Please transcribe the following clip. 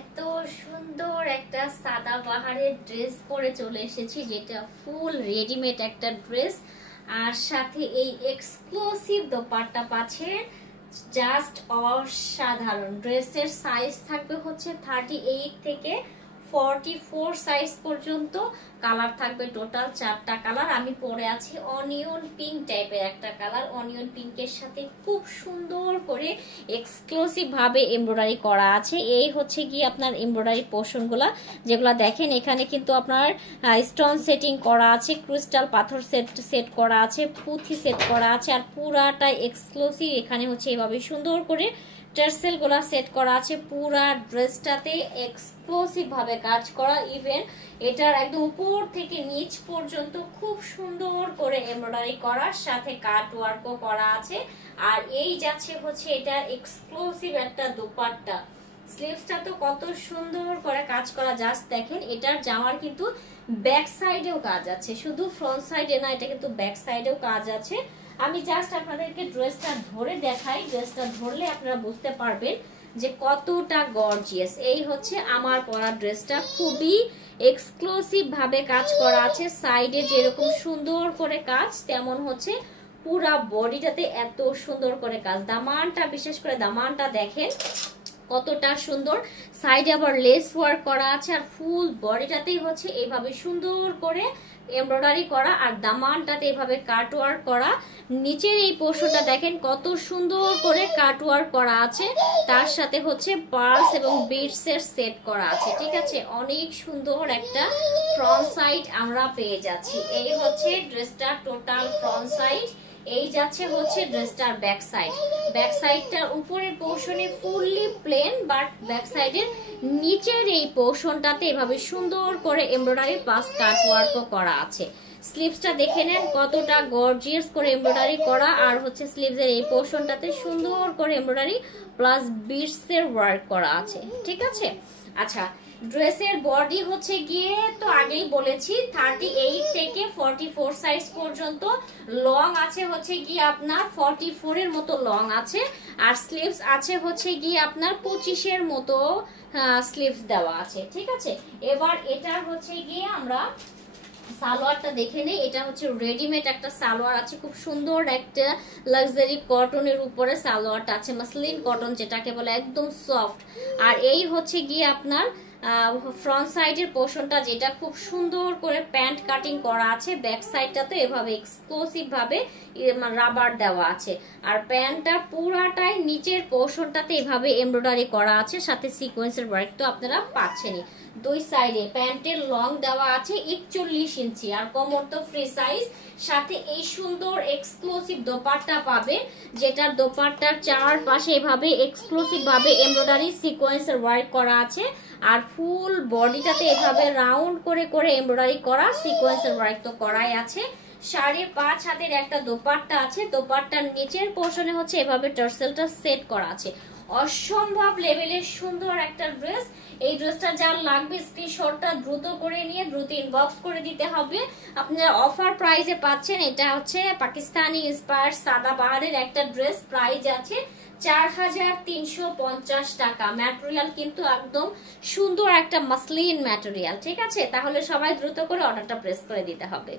এত সুন্দর একটা সাদা বাহারের ড্রেস পরে চলে এসেছি, যেটা ফুল রেডিমেড একটা ড্রেস, আর সাথে এই এক্সক্লুসিভ দোপাট্টা পাচ্ছেন। জাস্ট অসাধারণ। ড্রেসের সাইজ থাকবে হচ্ছে 38 থেকে 44 সাইজ পর্যন্ত। কালার থাকবে টোটাল 4টা কালার। আমি পরে আছি অনিয়ন পিঙ্ক টাইপের একটা কালার। অনিয়ন পিঙ্কের সাথে খুব সুন্দর করে এক্সক্লুসিভ ভাবে এমব্রয়ডারি করা আছে। এই হচ্ছে কি আপনার এমব্রয়ডারি পোর্শনগুলা, যেগুলা দেখেন এখানে কিন্তু আপনার স্টোন সেটিং করা আছে, ক্রিস্টাল পাথর সেট করা আছে, পুঁথি সেট করা আছে, আর পুরাটা এক্সক্লুসিভ। এখানে হচ্ছে এভাবে সুন্দর করে টার্সেল গুলা সেট করা আছে। পুরা ড্রেসটাতে এক্সক্লুসিভ ভাবে কাজ করা। ইভেন এটার একদম উপর থেকে নিচ পর্যন্ত খুব সুন্দর করে এমব্রয়ডারি করা, সাথে কাট ওয়ার্কও করা আছে। আর এই যাচ্ছে হচ্ছে এটা এক্সক্লুসিভ একটা দোপাট্টা। স্লিভসটা তো কত সুন্দর করে কাজ করা, জাস্ট দেখেন। এটার জামার কিন্তু ব্যাক সাইডেও কাজ আছে, শুধু ফ্রন্ট সাইডে না, এটা কিন্তু ব্যাক সাইডেও কাজ আছে। আমি জাস্ট আপনাদেরকে ড্রেসটা ধরে দেখাই। ড্রেসটা ধরলে আপনারা বুঝতে পারবেন যে কতটা গর্জিয়াস। এই হচ্ছে আমার পরা ড্রেসটা, খুবই এক্সক্লুসিভ ভাবে কাজ করা আছে। সাইডে যেরকম সুন্দর করে কাজ, তেমন হচ্ছে পুরা বডিটাতে এত সুন্দর করে কাজ। দামানটা, বিশেষ করে দামানটা দেখেন কতটা সুন্দর। সাইডে আবার লেস ওয়ার্ক করা আছে, আর ফুল বডিটাতেই হচ্ছে এইভাবে সুন্দর করে এমব্রয়ডারি করা, আর দামানটাতে এভাবে কাট ওয়ার্ক করা। নিচের এই পোর্শনটা দেখেন কত সুন্দর করে কাট ওয়ার্ক করা আছে, তার সাথে হচ্ছে পার্লস এবং বিডস এর সেট করা আছে। ঠিক আছে, অনেক সুন্দর একটা ফ্রন্ট সাইড আমরা পেয়ে যাচ্ছি। এই হচ্ছে ড্রেসটা টোটাল ফ্রন্ট সাইড। এই যাচ্ছে হচ্ছে ড্রেসটার ব্যাক সাইড। ব্যাক সাইডটার উপরের পোর্শনে ফুললি প্লেন, বাট ব্যাক সাইডের নিচের এই পোর্শনটাতে এভাবে সুন্দর করে এমব্রয়ডারি প্লাস কাট ওয়ার্কও করা আছে। স্লিভসটা দেখে নেন কতটা গর্জিয়াস করে এমব্রয়ডারি করা, আর হচ্ছে স্লিভসের এই পোর্শনটাতে সুন্দর করে এমব্রয়ডারি প্লাস বিডস এর ওয়ার্ক করা আছে। ঠিক আছে, আচ্ছা ড্রেসের বডি হচ্ছে গিয়ে তো আগেই বলেছি 38 থেকে 44 সাইজ পর্যন্ত। লং আছে হচ্ছে গিয়ে আপনার 44 এর মতো লং আছে, আর স্লিভস আছে হচ্ছে গিয়ে আপনার 25 এর মতো স্লিভস দেওয়া আছে। ঠিক আছে, এবার এটার হচ্ছে গিয়ে আমরা সালোয়ারটা দেখে নেই। এটা হচ্ছে রেডিমেড একটা সালোয়ার আছে, খুব সুন্দর একটা লাক্সারি কটনের উপরে সালোয়ারটা আছে, মাসলিন কটন যেটাকে বলে, একদম সফট। আর এই হচ্ছে গিয়ে আপনার ফ্রন্ট সাইডের পোর্শনটা, যেটা খুব সুন্দর করে প্যান্ট কাটিং করা আছে। ব্যাক সাইডটা তো এভাবে এক্সক্লুসিভ ভাবে রাবার দেওয়া আছে, আর প্যান্টটা পুরাটাই নিচের পোর্শনটাতে এভাবে এমব্রয়ডারি করা আছে, সাথে সিকোয়েন্সের ওয়ার্ক তো আপনারা পাচ্ছেনই। দুই সাইডে প্যান্টের লং দেওয়া আছে 41 ইঞ্চি, আর কোমর তো ফ্রি সাইজ। সাথে এই সুন্দর এক্সক্লুসিভ দোপাট্টা পাবে, যেটার দোপাট্টার চারপাশে এভাবে এক্সক্লুসিভ ভাবে এমব্রয়ডারি সিকোয়েন্সের ওয়ার্ক করা আছে, আর ফুল বডিটাতে এভাবে রাউন্ড করে করে এমব্রয়ডারি করা, সিকোয়েন্সের ওয়ার্ক তো করাই আছে। 5.5 হাতের একটা দোপাট্টা আছে। দোপাট্টার নিচের পোর্শনে হচ্ছে এভাবে টার্সেলটা সেট করা আছে। অসম্ভব লেভেলের সুন্দর একটা ড্রেস। এই ড্রেসটা যার লাগবে স্ক্রিনশটটা দ্রুত করে নিয়ে দ্রুত ইনবক্স করে দিতে হবে। আপনারা অফার প্রাইসে পাচ্ছেন। এটা হচ্ছে পাকিস্তানি ইন্সপায়ার্ড সাদা বাহারের একটা ড্রেস। প্রাইস আছে 4350 টাকা। ম্যাটেরিয়াল কিন্তু একদম সুন্দর একটা মাসলিন ম্যাটেরিয়াল। ঠিক আছে, তাহলে সবাই দ্রুত করে অর্ডারটা প্রেস করে দিতে হবে।